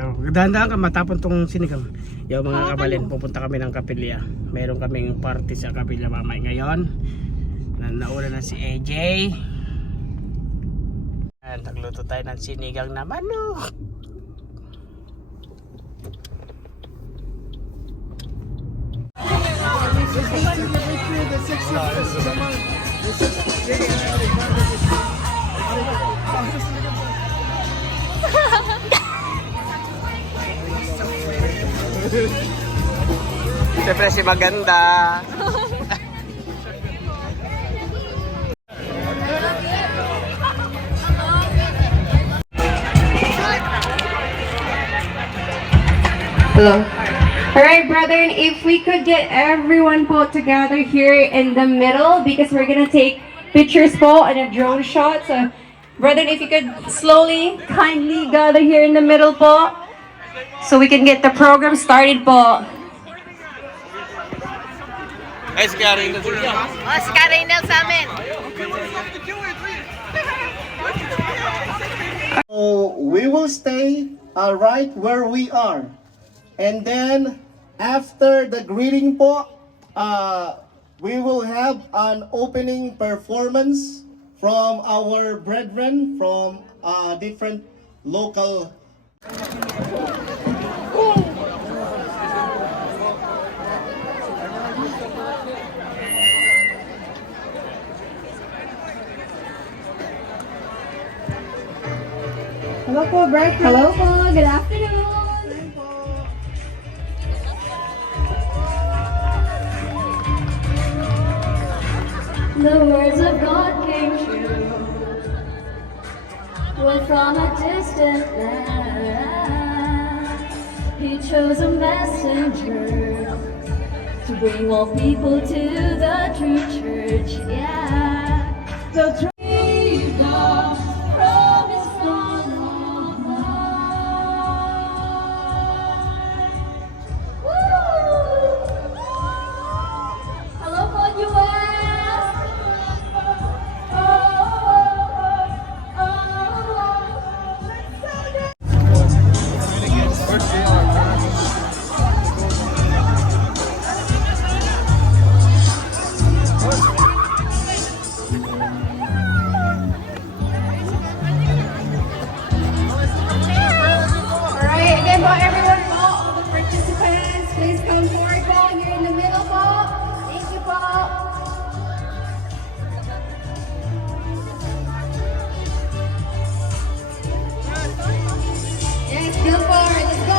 Ikaw, dahan-dahan ka matapon tong sinigang. Yung mga kabalin, pupunta kami ng kapilya. Meron kaming party sa kapilya mamay ngayon. Nauna na si AJ. Nagluto tayo ng sinigang na manok. Siyempre si Maganda. Hello. Alright, brethren, if we could get everyone put together here in the middle because we're gonna take pictures po and a drone shot. So, brethren, if you could slowly, kindly gather here in the middle po so we can get the program started po. Ay, si Karina. Si Karina sa amin. So we will stay right where we are. And then after the greeting po, we will have an opening performance from our brethren from different local. Hello po, brethren. Hello po, good afternoon. The words of God came true when from a distant land He chose a messenger to bring all people to the true church. Yeah, the dream of promised land. Woo! Hello, God, US. Alright, again po, everyone po, all the participants, please come forward po. Here in the middle po. Thank you po. Yes, go forward. Let's go.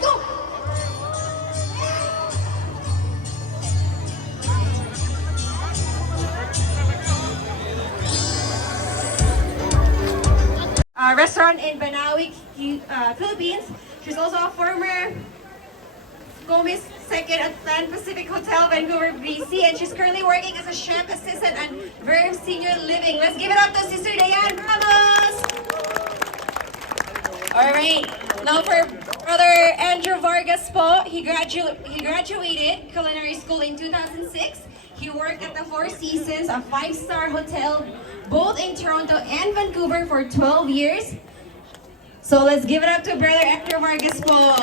Go. Restaurant in Banawi, Philippines. She's also a former Gomez second at Pan Pacific Hotel, Vancouver, BC, and she's currently working as a chef assistant at Verve Senior Living. Let's give it up to Sister Diane Ramos. All right, now for Brother Andrew Vargas po. He graduated culinary school in 2006. He worked at the Four Seasons, a 5-star hotel, both in Toronto and Vancouver for 12 years. So let's give it up to Brother Andrew Vargas po.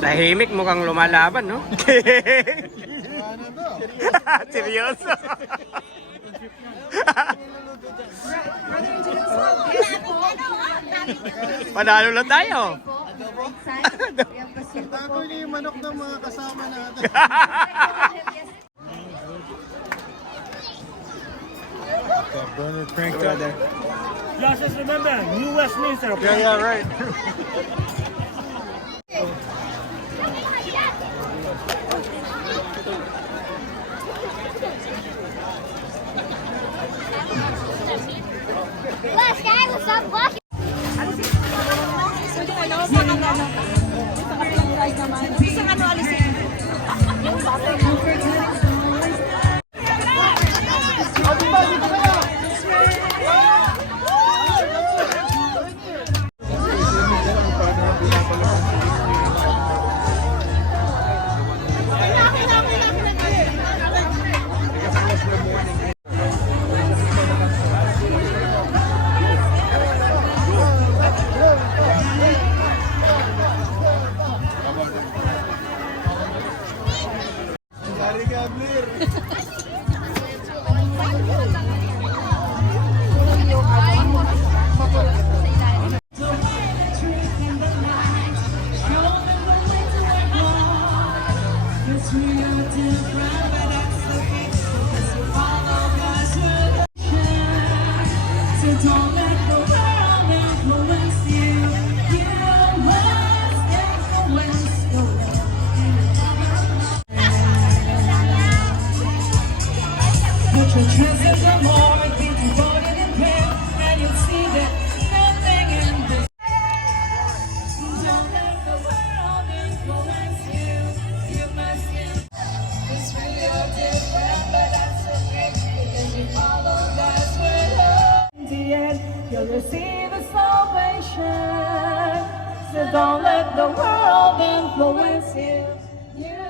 Tahimik, mukhang lumalaban, no? Seryoso. Panalo lang tayo. Tago niyo yung manok ng mga kasama natin. Bernard pranked out there. Just remember, New Westminster. Yeah, right. What's guy? What's up? What? Dito kayo! You'll receive a salvation. So don't let the world influence you. You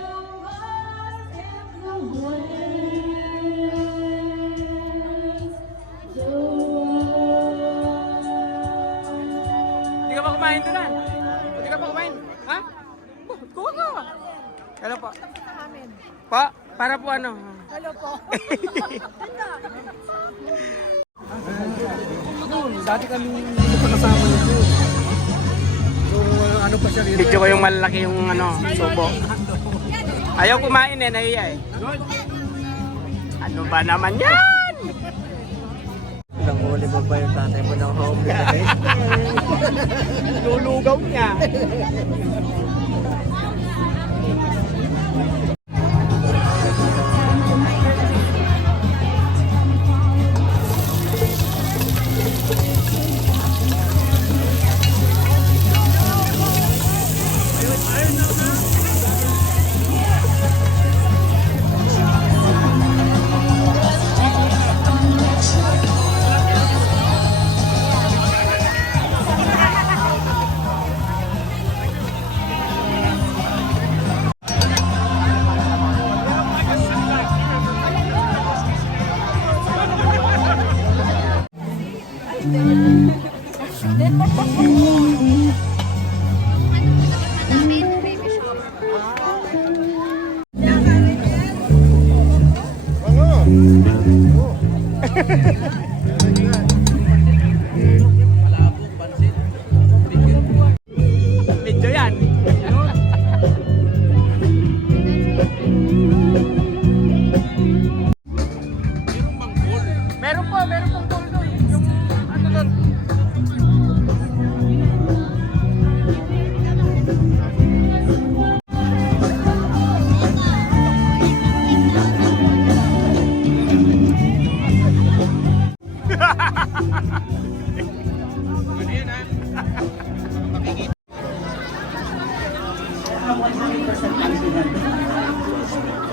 must influence the world. Hindi ka pa kumain doon? Hindi ka pa kumain? Ha? Kuha ka. Hello po. Pa? Para po ano? Hello po. Dati kami kasama nito. So, ano pa siya rito? Video ko yung malaki yung ano, subo. Ayaw kumain eh, nahiya eh. Ano ba naman yan? Nanghuli mo ba yung tatay mo ng home? Lulugaw niya. Video yan. Meron pong tool doon. Yung ano doon.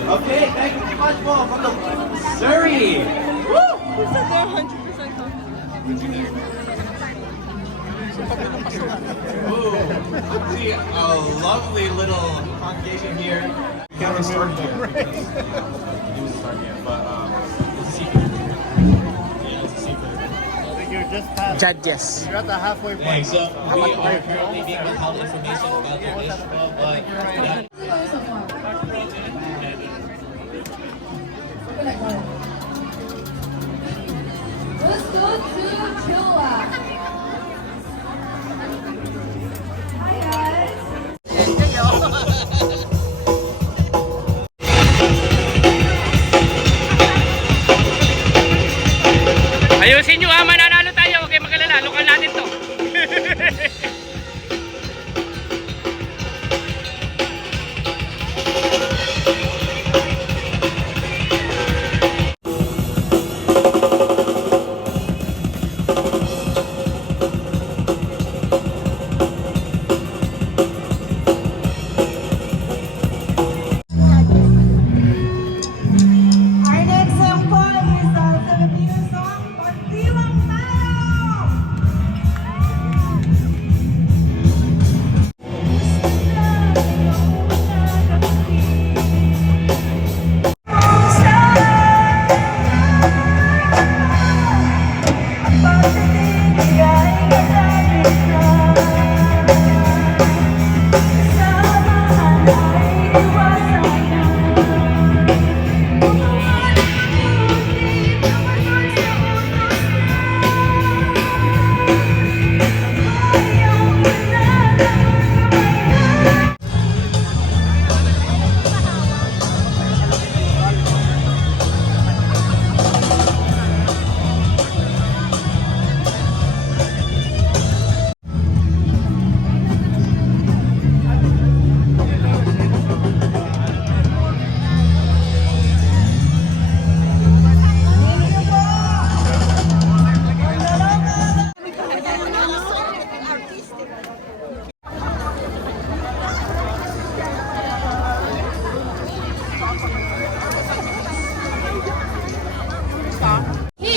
Okay, thank you very much po from the Surrey. See a lovely little congregation here. Can't start yet. Didn't start yet, but it's a secret. Yeah, it's a secret. You're just past. Judges. You're at the halfway Okay, point. so we are currently being withheld information about the dish, but Let's go to Chilla. Hi guys. Ayusin nyo ha, mananalo tayo. Okay, magalala. Lokal natin to. Our next song po is the Filipino song, Pagdiwang Man.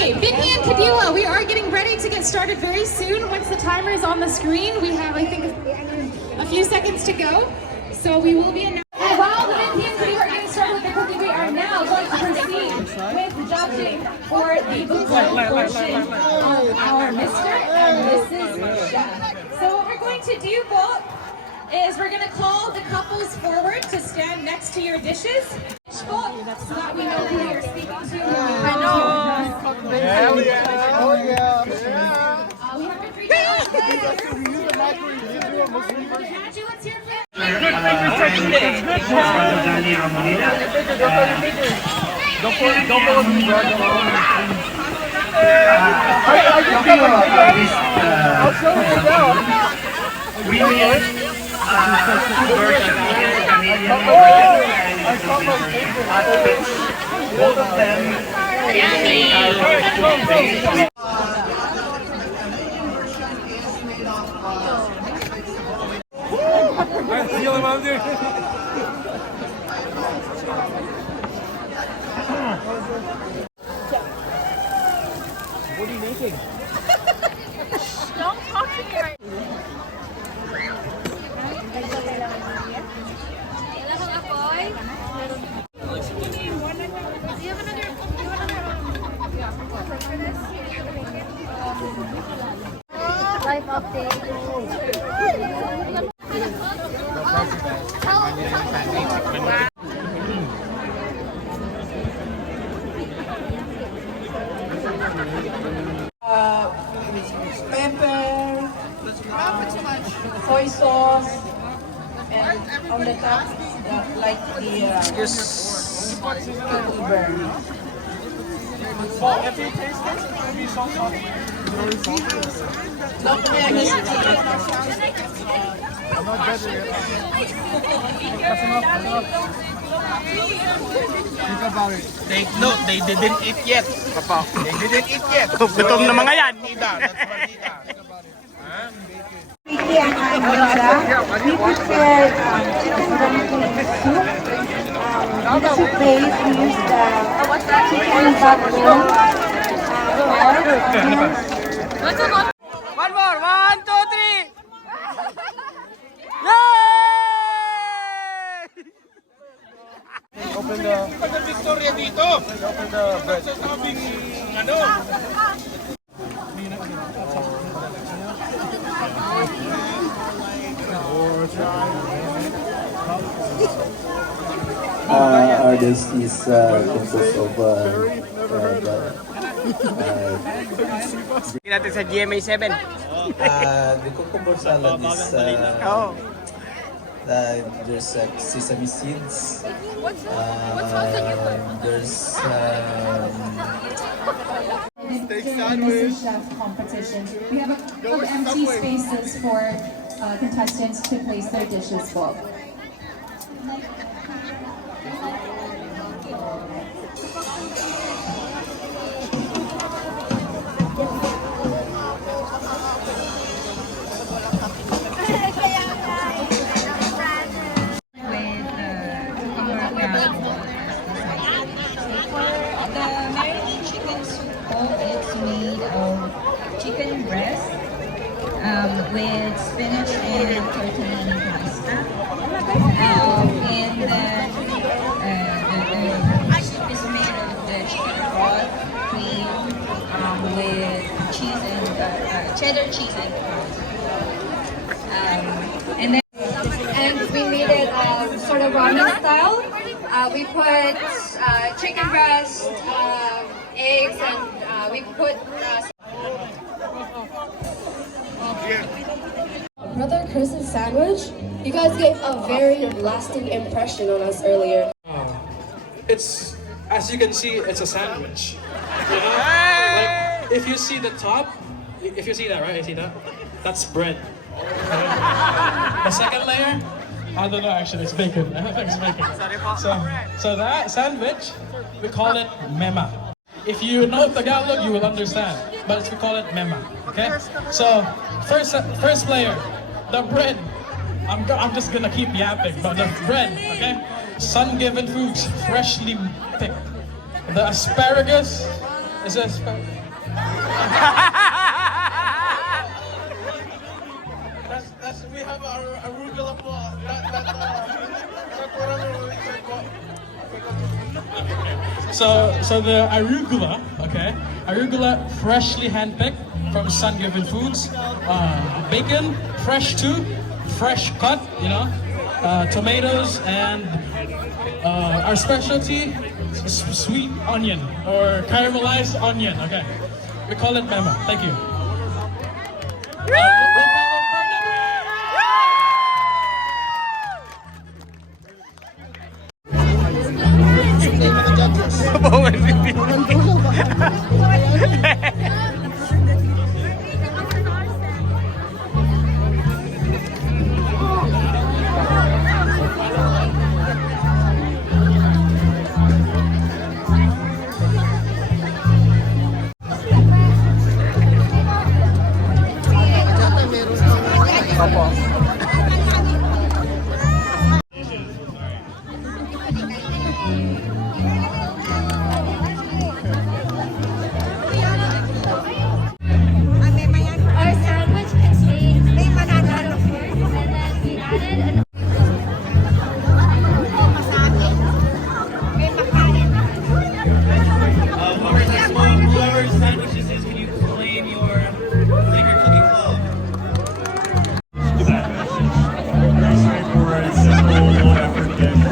Okay, Vicky and Kadila, we are getting ready to get started very soon. Once the timer is on the screen, we have, I think, a few seconds to go. So we will be announcing. And while the Vicky and Kadila are getting started with their cooking, we are now going to proceed with judging for the booklet portion of our Mr. and Mrs. Chef. So what we're going to do, Bolt, is we're going to call the couples forward to stand next to your dishes. So that we know who we are speaking to. I know. Hell yeah. Oh yeah. We have to treat Angie, let's hear from Both of them What are you making? Don't talk to me right Life update. Pepper, soy sauce, and on the top, pickle burn. Take note, they didn't eat yet. They didn't eat yet. gutom na mga yan. That's partida. Vicky and Anissa, we prepared soup. In the soup base, we used chicken backbone, pork, One more. 1, 2, 3. Open the. Pag Victoria dito. Open the bread. Sasabing ano. Our dish is composed of Tingnan natin sa GMA7. the cucumber salad is Oh. there's sesame seeds. There's Mrs. Chef competition. We have a couple of empty spaces for contestants to place their dishes for. Chicken breast with spinach and tortellini pasta. And then the soup is made of the chicken broth, cream, with cheese and cheddar cheese and and then. And we made it sort of ramen style. We put chicken breast, eggs, and we put Brother Chris's sandwich. You guys gave a very lasting impression on us earlier. It's, as you can see, it's a sandwich. You know? Like, if you see the top, if you see that, right? You see that? That's bread. The second layer, I don't know actually, it's bacon. I don't think it's bacon. So that sandwich, we call it mema. If you know Tagalog, you will understand. But we call it mema. Okay? So first layer, the bread. I'm just gonna keep yapping, but the bread, okay? Sun-given fruits, freshly picked. The asparagus Is this? That's we have our arugula po. So the arugula, okay, arugula freshly handpicked from Sun Given Foods, bacon fresh too, fresh cut, you know, tomatoes and our specialty sweet onion or caramelized onion. Okay, we call it mema. Thank you. Our sandwich contains banana, of course, and then we added Whoever sandwiches is when you claim your Laker Cooking Club. Very straightforward and simple, low effort dish.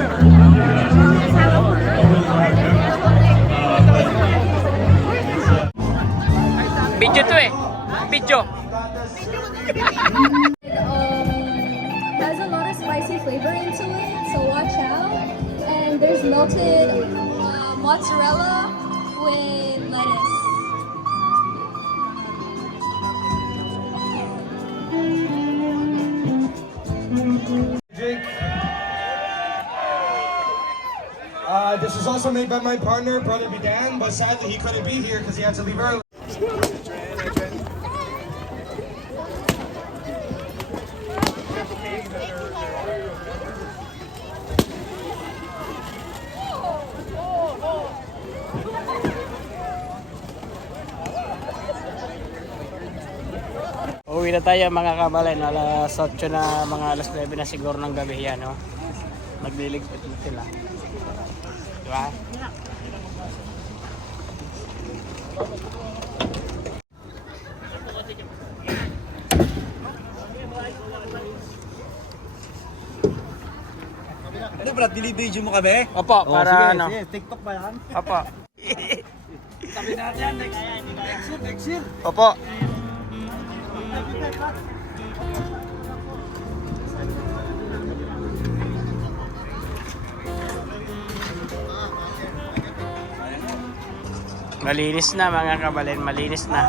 Video to eh. Video. Has a lot of spicy flavor into it, so watch out. And there's melted mozzarella with lettuce. This was also made by my partner, Brother Bidan, but sadly he couldn't be here because he had to leave early. Uwi na tayo mga kabalin. Alas 8 na, mga alas 9 na siguro ng gabi yan. No? Nagliligpit na sila. Diba? Ano Brad, video mo kami? Opo, para ano. TikTok ba yan? Opo. Sabi natin, next year. Opo. Malinis na mga kabalin, malinis na.